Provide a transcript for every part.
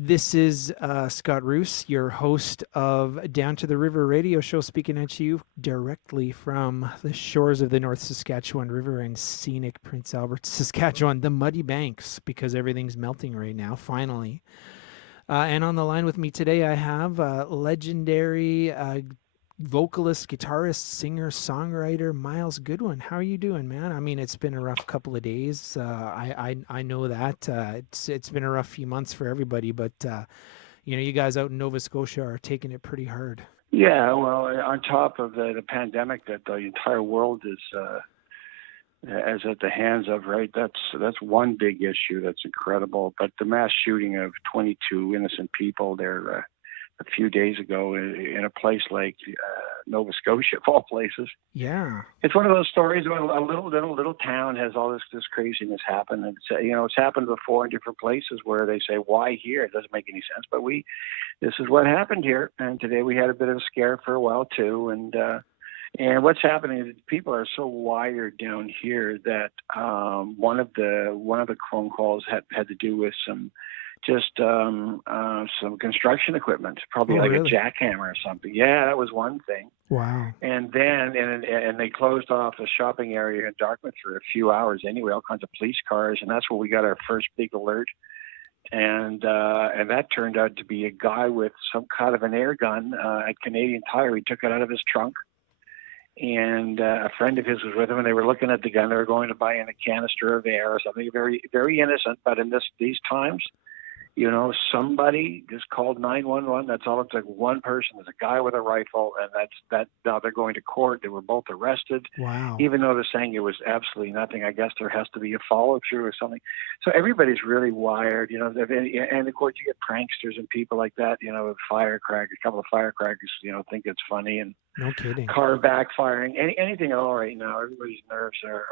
This is Scott Roos, your host of Down to the River radio show, speaking at you directly from the shores of the North Saskatchewan River in scenic Prince Albert, Saskatchewan, the muddy banks, because everything's melting right now, finally. And on the line with me today, I have legendary vocalist, guitarist, singer, songwriter Myles Goodwyn. How are you doing, man? I mean, it's been a rough couple of days. I know that it's been a rough few months for everybody, but you guys out in Nova Scotia are taking it pretty hard. Yeah, well, on top of the pandemic that the entire world is at the hands of, right? That's one big issue that's incredible. But the mass shooting of 22 innocent people there a few days ago in a place like Nova Scotia, of all places. Yeah. It's one of those stories where a little town has all this craziness happen, and it's happened before in different places where they say, why here? It doesn't make any sense, but this is what happened here. And today we had a bit of a scare for a while too. And what's happening is people are so wired down here that one of the phone calls had to do with some construction equipment, probably Oh, like a really? jackhammer or something. Yeah, that was one thing. Wow. And then and they closed off the shopping area in Dartmouth for a few hours anyway, all kinds of police cars, and that's where we got our first big alert. And that turned out to be a guy with some kind of an air gun at Canadian Tire. He took it out of his trunk, and a friend of his was with him, and they were looking at the gun. They were going to buy in a canister of air or something, very, very innocent. But in these times, somebody just called 911. That's all it took. One person. There's a guy with a rifle, and that. Now they're going to court. They were both arrested, Wow. even though they're saying it was absolutely nothing. I guess there has to be a follow through or something. So everybody's really wired, and of course you get pranksters and people like that, with firecrackers. A couple of firecrackers, think it's funny, and No kidding. car backfiring. Anything at all right now. Everybody's nerves are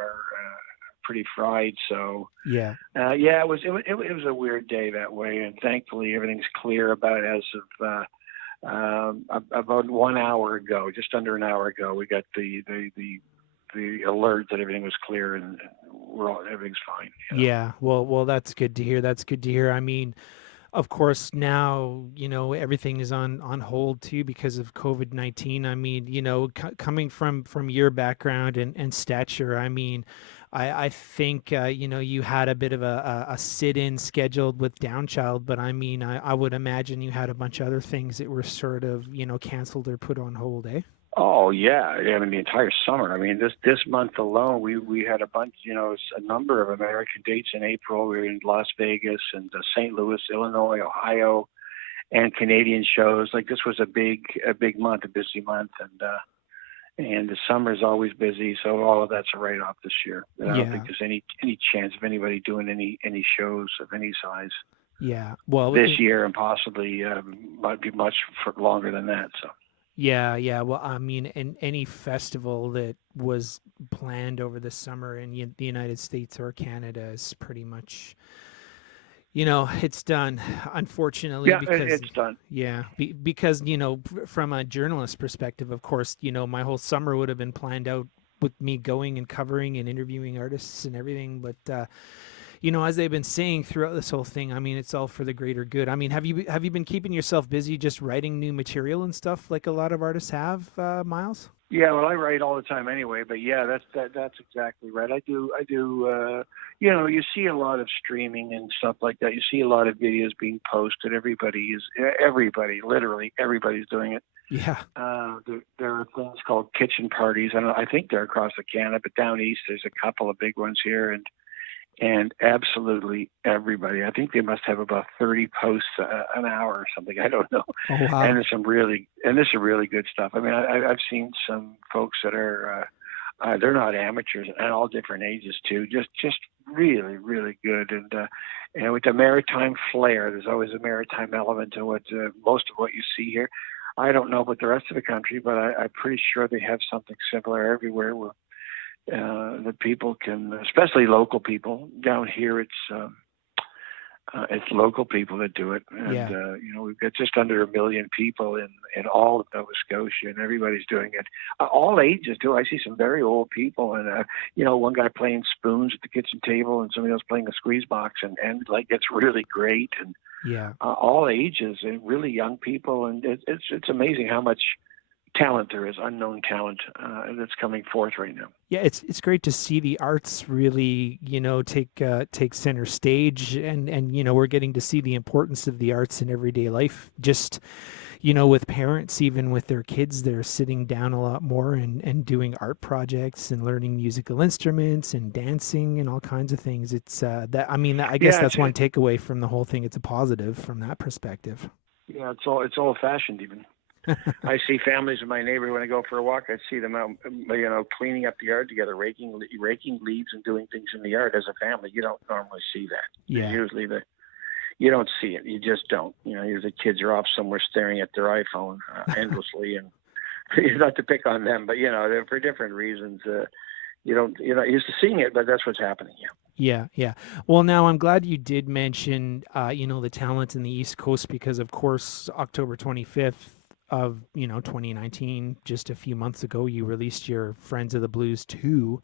pretty fried. So Yeah. yeah, it was a weird day that way, and thankfully everything's clear about as of about 1 hour ago, just under an hour ago, we got the alert that everything was clear and everything's fine. Yeah. Well, that's good to hear. That's good to hear. I mean, of course, now, everything is on hold too because of COVID-19. I mean, coming from your background and stature, I mean, I think, you had a bit of a sit-in scheduled with Downchild, but I mean, I would imagine you had a bunch of other things that were sort of, canceled or put on hold, eh? Oh yeah, I mean the entire summer. I mean this month alone, we had a bunch, a number of American dates in April. We were in Las Vegas and St. Louis, Illinois, Ohio, and Canadian shows. Like this was a big month, a busy month, and the summer is always busy. So all of that's a write off this year. And I don't Yeah. think there's any chance of anybody doing any shows of any size Yeah. Well, this year, and possibly might be much for longer than that. So. yeah. Well, I mean, any festival that was planned over the summer in the United States or Canada is pretty much, it's done, unfortunately, Yeah, because it's done. yeah, because from a journalist perspective, of course, my whole summer would have been planned out with me going and covering and interviewing artists and everything, but as they've been saying throughout this whole thing, I mean, it's all for the greater good. I mean, have you been keeping yourself busy just writing new material and stuff like a lot of artists have, Myles? Yeah, well, I write all the time anyway, but yeah, that's exactly right. I do. You see a lot of streaming and stuff like that. You see a lot of videos being posted. Everybody, literally everybody's doing it. Yeah. There are things called kitchen parties. I think they're across the Canada, but down east there's a couple of big ones here, and absolutely everybody. I think they must have about 30 posts an hour or something. I don't know. Oh, wow. And there's some really good stuff. I mean, I've seen some folks that are they're not amateurs at all different ages too. Just really, really good. And with the maritime flair, there's always a maritime element to what most of what you see here. I don't know about the rest of the country, but I'm pretty sure they have something similar everywhere. Where the people can, especially local people down here. It's It's local people that do it, and Yeah. we've got just under 1 million people in all of Nova Scotia, and everybody's doing it. All ages too. I see some very old people, and one guy playing spoons at the kitchen table, and somebody else playing a squeeze box, and like it's really great, and Yeah. all ages, and really young people, and it's amazing how much talent there is, unknown talent that's coming forth right now. Yeah, it's great to see the arts really, take center stage, and we're getting to see the importance of the arts in everyday life. Just with parents, even with their kids, they're sitting down a lot more and doing art projects and learning musical instruments and dancing and all kinds of things. It's I guess Yeah, that's one takeaway from the whole thing. It's a positive from that perspective. it's old fashioned even. I see families in my neighborhood when I go for a walk. I see them out, cleaning up the yard together, raking leaves and doing things in the yard as a family. You don't normally see that. Yeah. Usually you don't see it. You just don't. Usually kids are off somewhere staring at their iPhone endlessly, and not to pick on them, but they're for different reasons. You're not used to seeing it, but that's what's happening. Yeah. Yeah. Well, now I'm glad you did mention, the talent in the East Coast, because of course, October 25th of, 2019, just a few months ago, you released your Friends of the Blues 2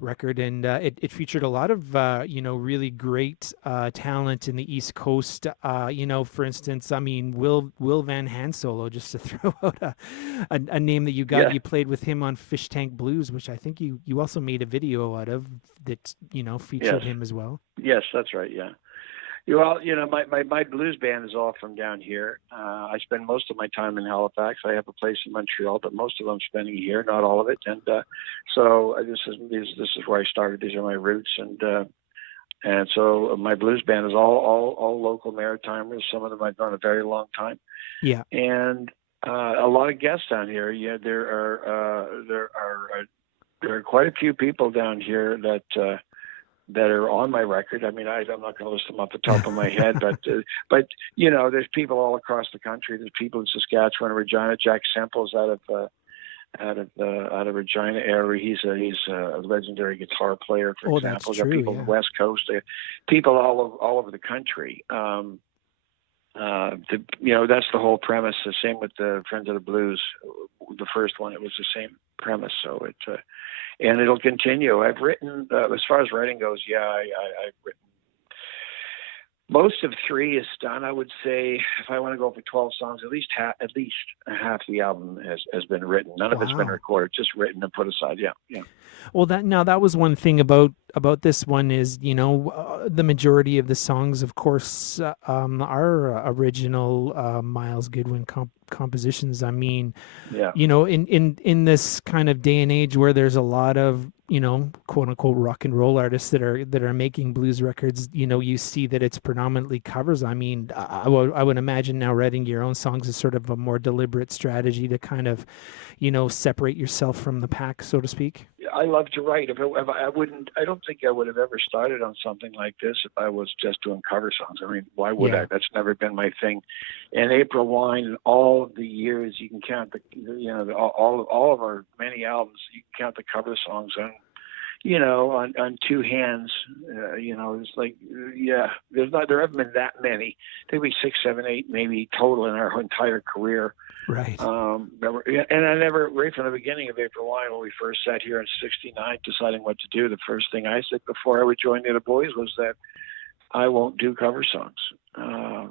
record, and it featured a lot of, really great talent in the East Coast. For instance, I mean, Will Van Hansolo, just to throw out a name that you got. Yeah. You played with him on Fish Tank Blues, which I think you also made a video out of that, featured him as well. Yes, that's right. Yeah. Well, my blues band is all from down here. I spend most of my time in Halifax. I have a place in Montreal, but most of them I'm spending here, not all of it. And so this is where I started. These are my roots, and so my blues band is all local Maritimers. Some of them I've known a very long time. Yeah. And a lot of guests down here. Yeah, there are quite a few people down here that are on my record. I mean, I'm not going to list them off the top of my head, but there's people all across the country. There's people in Saskatchewan, Regina. Jack Semple's out of Regina area. He's a legendary guitar player, for example. That's true. Got people on the West Coast. People all over the country. That's the whole premise. The same with the Friends of the Blues. The first one, it was the same premise. So and it'll continue. I've written, as far as writing goes, I've written. Most of 3 is done. I would say if I want to go for 12 songs, at least half the album has been written. None of it's been recorded, just written and put aside. Yeah. Well, that was one thing about this one is, the majority of the songs, of course, are original Myles Goodwyn compositions. I mean, yeah. In this kind of day and age where there's a lot of, quote unquote rock and roll artists that are making blues records, you see that it's predominantly covers. I mean, I would imagine now writing your own songs is sort of a more deliberate strategy to kind of, separate yourself from the pack, so to speak. I love to write. If I don't think I would have ever started on something like this if I was just doing cover songs. I mean, why would I? That's never been my thing. And April Wine, and all of the years, you can count all of our many albums. You can count the cover songs on 2 hands. It's like, there haven't been that many. Maybe 6, 7, 8, maybe total in our entire career. Right. And I never, right from the beginning of April Wine, when we first sat here in '69 deciding what to do, the first thing I said before I would join the other boys was that I won't do cover songs.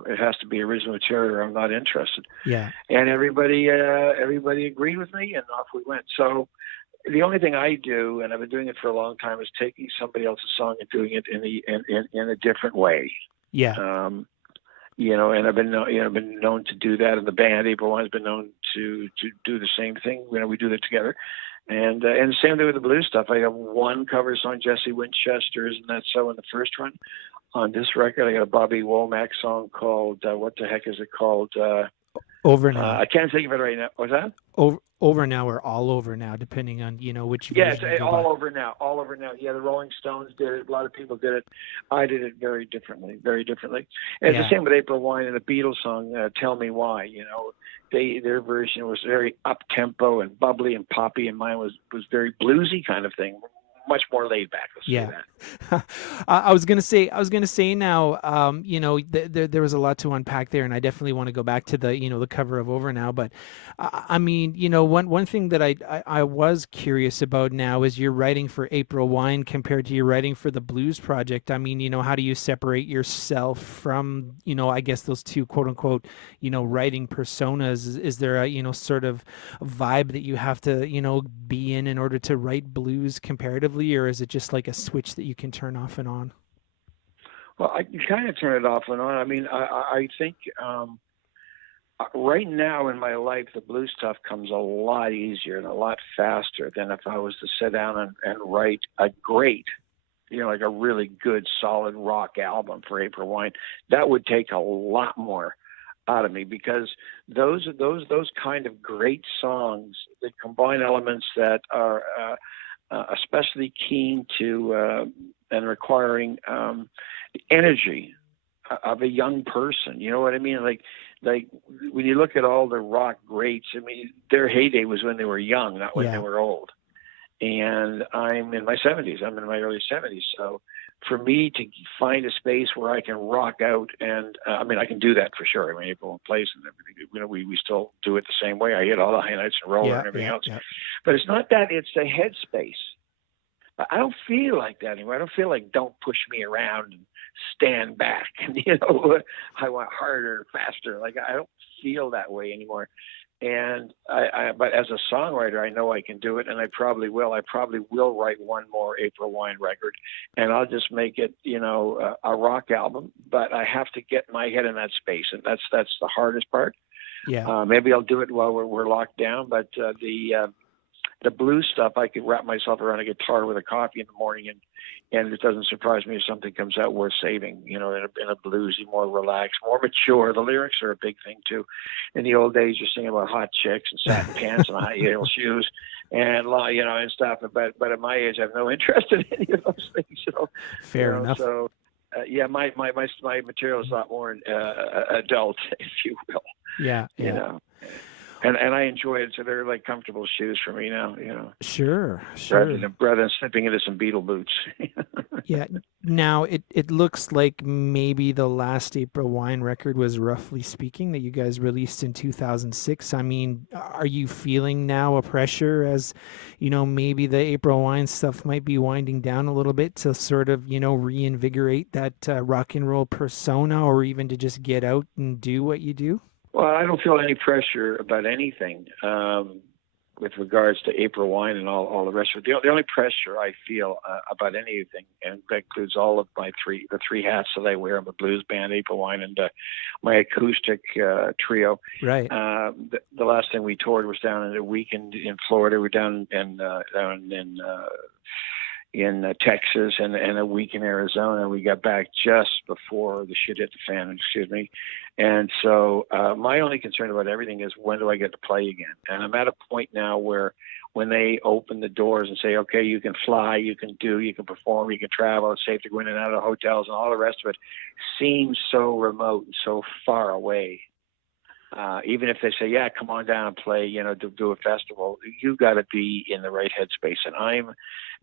It has to be original material or I'm not interested. Yeah. And everybody agreed with me, and off we went. So the only thing I do, and I've been doing it for a long time, is taking somebody else's song and doing it in a different way. Yeah. And I've been known to do that, and the band April Wine has been known to do the same thing. We do that together, and the same thing with the blues stuff. I have one cover song, Jesse Winchester's, and that's so in the first run. On this record, I got a Bobby Womack song called what the heck is it called? Over Now. I can't think of it right now. What's that? Over Now or All Over Now, depending on which. Yeah, it's All Over Now. All Over Now. Yeah, the Rolling Stones did it. A lot of people did it. I did it very differently. And it's the same with April Wine and the Beatles song "Tell Me Why." Their version was very up tempo and bubbly and poppy, and mine was very bluesy kind of thing. much more laid back. Let's say Yeah. that. I was gonna say now, there was a lot to unpack there, and I definitely want to go back to the cover of Over Now. But I mean, one thing that I was curious about now is you're writing for April Wine compared to your writing for the Blues Project. I mean, how do you separate yourself from, I guess those two quote unquote, writing personas? Is there a, sort of vibe that you have to, be in order to write blues comparatively, or is it just like a switch that you can turn off and on? Well, I can kind of turn it off and on. I mean, I think right now in my life, the blues stuff comes a lot easier and a lot faster than if I was to sit down and write a great, like a really good, solid rock album for April Wine. That would take a lot more out of me, because those kind of great songs that combine elements that are especially keen to and requiring the energy of a young person. You know what I mean? Like when you look at all the rock greats, I mean, their heyday was when they were young, not when they were old. And I'm in my 70s. I'm in my early 70s. So for me to find a space where I can rock out, and I mean, I can do that for sure. I mean, April plays and everything. We still do it the same way. I hit all the high notes and roller and everything else. Yeah. But it's not that. It's the headspace. I don't feel like that anymore. I don't feel like don't push me around and stand back. And, I want harder, faster. Like, I don't feel that way anymore. And but as a songwriter, I know I can do it, and I probably will. I probably will write one more April Wine record, and I'll just make it, a rock album. But I have to get my head in that space, and that's the hardest part. Yeah. Maybe I'll do it while we're locked down, but the blues stuff, I could wrap myself around a guitar with a coffee in the morning, and it doesn't surprise me if something comes out worth saving, in a bluesy, more relaxed, more mature. The lyrics are a big thing too. In the old days, you're singing about hot chicks and satin pants and high heel shoes and and stuff. But at my age, I have no interest in any of those things. Fair enough. So my material is a lot more adult, if you will. Yeah. And I enjoy it, so they're like comfortable shoes for me now, Sure. Rather than slipping into some Beetle boots. Yeah. Now it looks like maybe the last April Wine record was, roughly speaking, that you guys released in 2006. I mean, are you feeling now a pressure as, maybe the April Wine stuff might be winding down a little bit to sort of, reinvigorate that rock and roll persona, or even to just get out and do what you do? Well, I don't feel any pressure about anything with regards to April Wine and all the rest of it. The only pressure I feel about anything, and that includes all of the three hats that I wear. I'm a blues band, April Wine, and my acoustic trio. Right. The last thing we toured was down in a weekend in Florida. We're down in Texas and a week in Arizona. We got back just before the shit hit the fan, excuse me. And so my only concern about everything is, when do I get to play again? And I'm at a point now where when they open the doors and say, okay, you can fly, you can perform, you can travel, it's safe to go in and out of hotels and all the rest of it, seems so remote and so far away. Even if they say, yeah, come on down and play, do a festival, you got to be in the right headspace. And I'm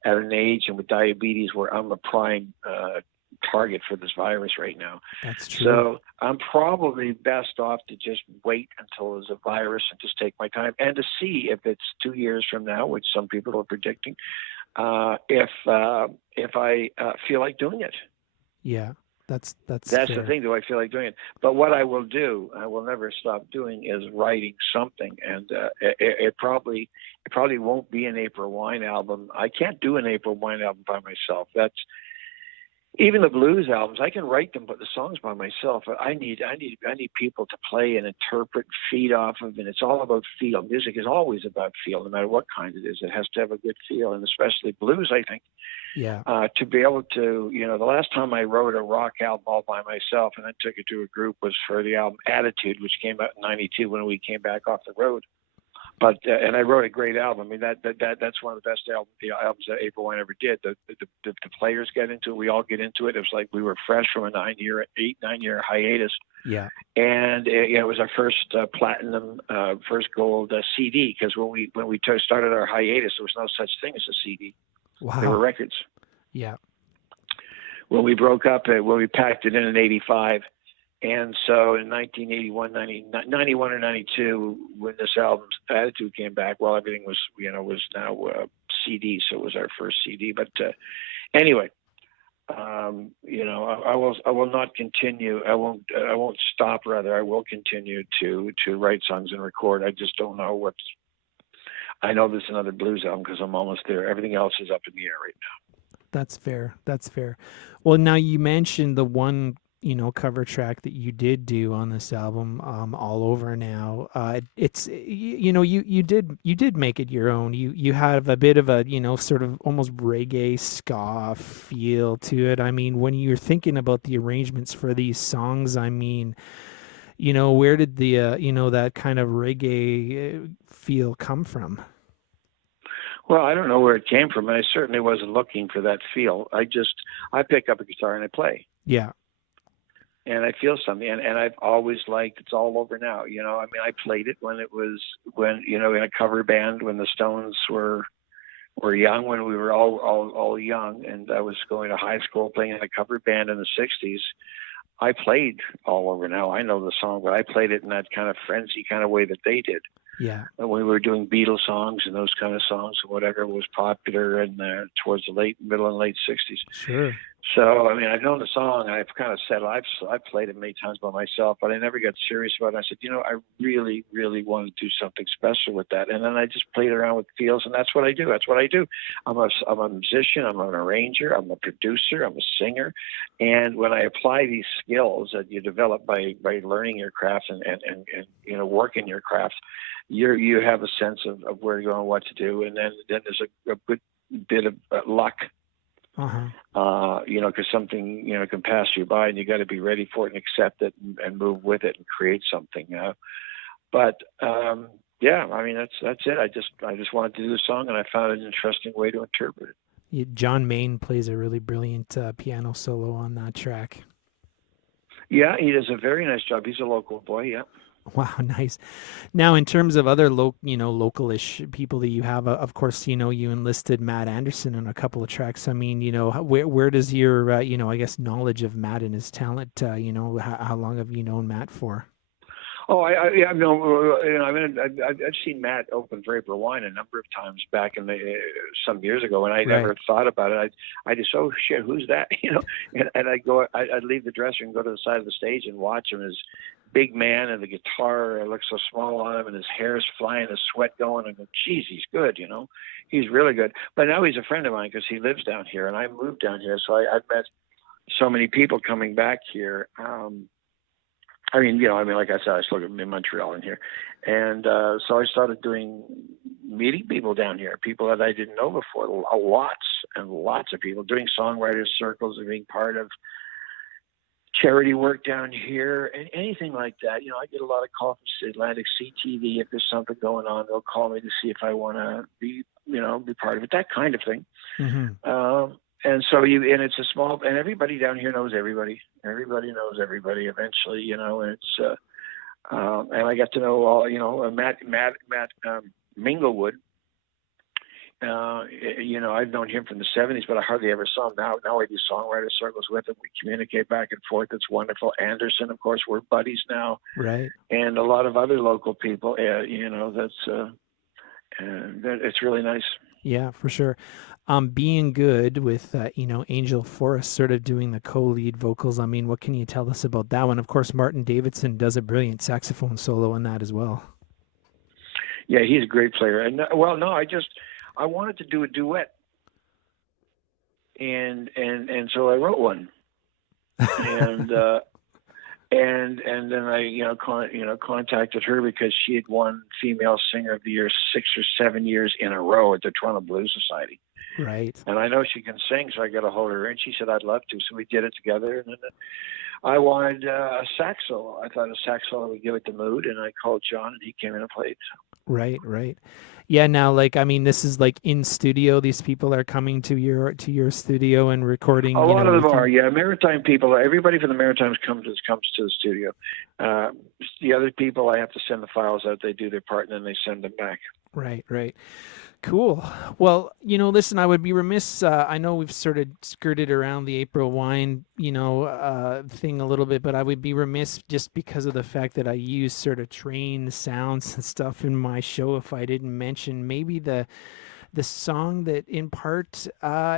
at an age and with diabetes where I'm a prime target for this virus right now. That's true. So I'm probably best off to just wait until there's a virus and just take my time, and to see if it's 2 years from now, which some people are predicting, if I feel like doing it. Yeah. That's the thing. Do I feel like doing it? But what I will do, I will never stop doing, is writing something. And it probably won't be an April Wine album. I can't do an April Wine album by myself. That's even the blues albums. I can write them, but the songs by myself. But I need people to play and interpret, feed off of, and it's all about feel. Music is always about feel, no matter what kind it is. It has to have a good feel, and especially blues, I think. Yeah. To be able to, the last time I wrote a rock album all by myself and then took it to a group was for the album Attitude, which came out in '92 when we came back off the road. But and I wrote a great album. I mean, that's one of the best albums that April Wine ever did. The players get into it. We all get into it. It was like we were fresh from a 9 year hiatus. Yeah. And it was our first platinum, first gold CD, because when we started our hiatus, there was no such thing as a CD. They were Wow. records. Yeah. When we broke up, when we packed it in '85. And so in 1981, 91 or 92, when this album's Attitude came back, well, everything was, was now CD. So it was our first CD. But anyway, I will not continue. I won't stop. Rather, I will continue to write songs and record. I just don't know I know there's another blues album because I'm almost there. Everything else is up in the air right now. That's fair. That's fair. Well, now you mentioned the one, cover track that you did do on this album, All Over Now. It's you did make it your own. You have a bit of a, sort of almost reggae ska feel to it. I mean, when you're thinking about the arrangements for these songs, I mean, where did the that kind of reggae feel come from? Well, I don't know where it came from, and I certainly wasn't looking for that feel. I pick up a guitar and I play. Yeah. And I feel something, and I've always liked It's All Over Now. I mean, I played it when in a cover band when the Stones were young, when we were all young, and I was going to high school playing in a cover band in the '60s. I played All Over Now. I know the song, but I played it in that kind of frenzy kind of way that they did. Yeah. When we were doing Beatles songs and those kind of songs, whatever was popular in towards the middle and late '60s. Sure. So, I mean, I've known the song. I've kind of said I've played it many times by myself, but I never got serious about it. I said, I really, really want to do something special with that. And then I just played around with feels, and that's what I do. That's what I do. I'm a musician. I'm an arranger. I'm a producer. I'm a singer. And when I apply these skills that you develop by learning your craft and working your craft, you have a sense of where to go and what to do. And then there's a good bit of luck. Because something can pass you by, and you got to be ready for it and accept it and move with it and create something. But I mean that's it. I just wanted to do the song, and I found an interesting way to interpret it. Yeah, John Mayne plays a really brilliant piano solo on that track. Yeah, he does a very nice job. He's a local boy. Yeah. Wow, nice. Now, in terms of other localish people that you have, of course, you enlisted Matt Anderson in a couple of tracks. I mean, where does your, I guess, knowledge of Matt and his talent, how long have you known Matt for? Oh, I've known, I've seen Matt open for April Wine a number of times back in some years ago, and I never thought about it. I just, oh shit, who's that? And I'd leave the dresser and go to the side of the stage and watch him. His big man, and the guitar looks so small on him, and his hair's flying, his sweat going, and go, geez, he's good, he's really good. But now he's a friend of mine because he lives down here, and I moved down here, so I've met so many people coming back here. Like I said, I still live in Montreal in here. And so I started meeting people down here, people that I didn't know before, lots and lots of people, doing songwriters circles and being part of charity work down here and anything like that. I get a lot of calls from Atlantic CTV. If there's something going on, they'll call me to see if I want to be part of it, that kind of thing. Mm-hmm. And so and it's a small, and everybody down here knows everybody. Everybody knows everybody eventually, and it's, and I got to know all, Matt Minglewood. I've known him from the '70s, but I hardly ever saw him. Now I do songwriter circles with him. We communicate back and forth. It's wonderful. Anderson, of course, we're buddies now. Right. And a lot of other local people, that's, it's really nice. Yeah, for sure. Being Good with, Angel Forrest sort of doing the co-lead vocals. I mean, what can you tell us about that one? Of course, Martin Davidson does a brilliant saxophone solo in that as well. Yeah, he's a great player. And I wanted to do a duet, and so I wrote one, and and then I contacted her because she had won Female Singer of the Year 6 or 7 years in a row at the Toronto Blues Society. Right. And I know she can sing, so I got a hold of her, and she said I'd love to. So we did it together, and then I wanted a sax solo. I thought a sax solo would give it the mood, and I called John, and he came in and played. Right. Yeah, now, this is in studio. These people are coming to your studio and recording. A lot of them are, yeah. Maritime people, everybody from the Maritimes comes to the studio. the other people, I have to send the files out. They do their part, and then they send them back. Right, right. Cool. Well, listen, I would be remiss. I know we've sort of skirted around the April wine, thing a little bit, but I would be remiss just because of the fact that I use sort of train sounds and stuff in my show if I didn't mention maybe the song that in part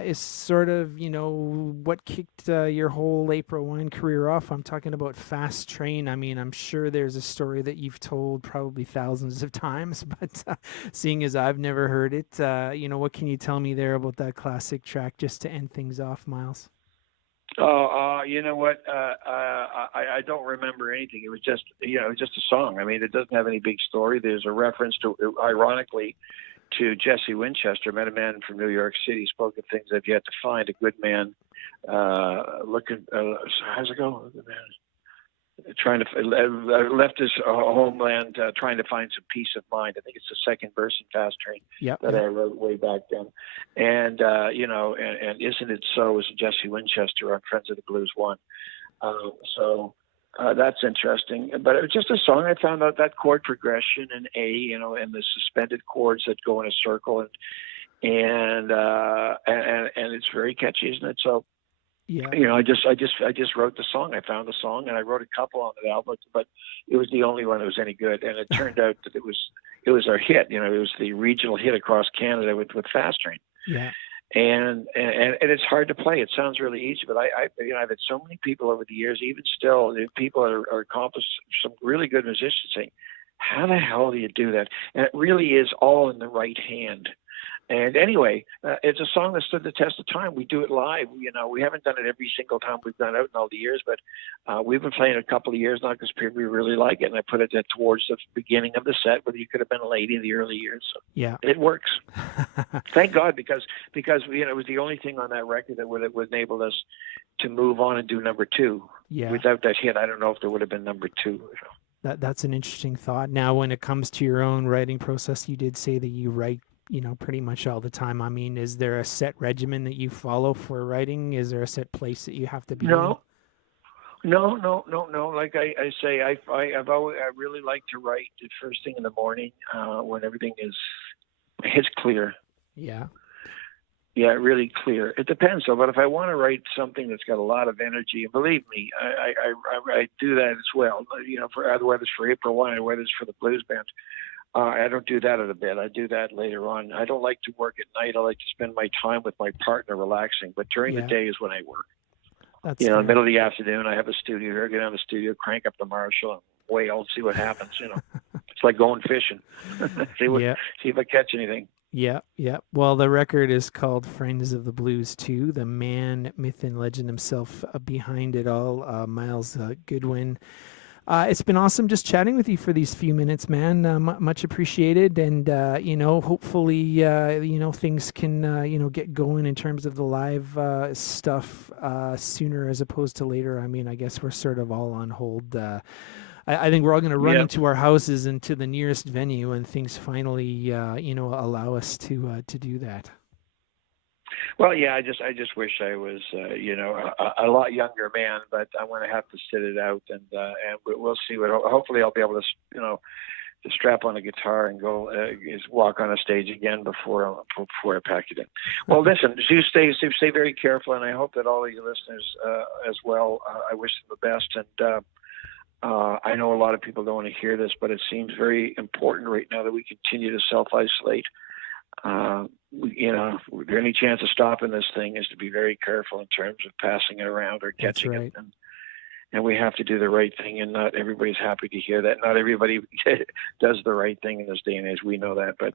is sort of, what kicked your whole April wine career off. I'm talking about Fast Train. I mean, I'm sure there's a story that you've told probably thousands of times, but seeing as I've never heard it, what can you tell me there about that classic track just to end things off, Myles? Oh, you know what? I don't remember anything. It was just, just a song. I mean, it doesn't have any big story. There's a reference to, ironically, to Jesse Winchester. Met a man from New York City, spoke of things I've yet to find. A good man, looking. How's it go? A good man, trying to left his homeland, trying to find some peace of mind. I think it's the second verse in Fast Train that I wrote way back then. And and isn't it so? Is Jesse Winchester on Friends of the Blues one? That's interesting, but it was just a song. I found out that chord progression and A, and the suspended chords that go in a circle, and it's very catchy, isn't it? So, yeah, I just wrote the song. I found the song, and I wrote a couple on the album, but it was the only one that was any good. And it turned out that it was our hit. It was the regional hit across Canada with Fast Train. Yeah. And it's hard to play. It sounds really easy, but I've had so many people over the years, even still, people are accomplished, some really good musicians saying, how the hell do you do that? And it really is all in the right hand. And anyway, it's a song that stood the test of time. We do it live. We haven't done it every single time we've gone out in all the years, but we've been playing a couple of years now because we really like it. And I put it towards the beginning of the set, whether you could have been a lady in the early years. So yeah, it works. Thank God, because it was the only thing on that record that would enable us to move on and do number two. Yeah. Without that hit, I don't know if there would have been number two. That's an interesting thought. Now, when it comes to your own writing process, you did say that you write pretty much all the time. I mean, is there a set regimen that you follow for writing? Is there a set place that you have to be in? No. Like I say, I really like to write the first thing in the morning when everything my head's clear. Yeah. Yeah, really clear. It depends, though. But if I want to write something that's got a lot of energy, and believe me, I do that as well. For whether it's for April Wine or whether it's for the blues band. I don't do that at a bed. I do that later on. I don't like to work at night. I like to spend my time with my partner relaxing. But during the day is when I work. That's in the middle of the afternoon, I have a studio here. Get down to the studio, crank up the Marshall, and wail, see what happens. It's like going fishing. See if I catch anything. Yeah. Well, the record is called Friends of the Blues 2, the man, myth, and legend himself behind it all, Myles Goodwyn. It's been awesome just chatting with you for these few minutes, man. Much appreciated. And, hopefully, things can, get going in terms of the live stuff sooner as opposed to later. I mean, I guess we're sort of all on hold. I think we're all going to run into our houses and to the nearest venue when things finally, allow us to do that. Well, yeah, I just wish I was, a lot younger man, but I'm going to have to sit it out, and we'll see hopefully I'll be able to, to strap on a guitar and go, walk on a stage again before I pack it in. Well, listen, you stay very careful, and I hope that all of your listeners, as well, I wish them the best. And, I know a lot of people don't want to hear this, but it seems very important right now that we continue to self-isolate. Any chance of stopping this thing is to be very careful in terms of passing it around or catching it. And we have to do the right thing, and not everybody's happy to hear that. Not everybody does the right thing in this day and age. We know that, but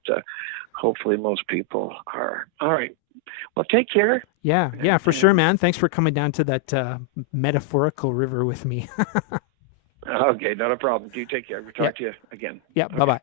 hopefully most people are. All right. Well, take care. Yeah, for sure, man. Thanks for coming down to that metaphorical river with me. Okay, not a problem. You take care. We'll talk to you again. Yeah, okay. Bye-bye.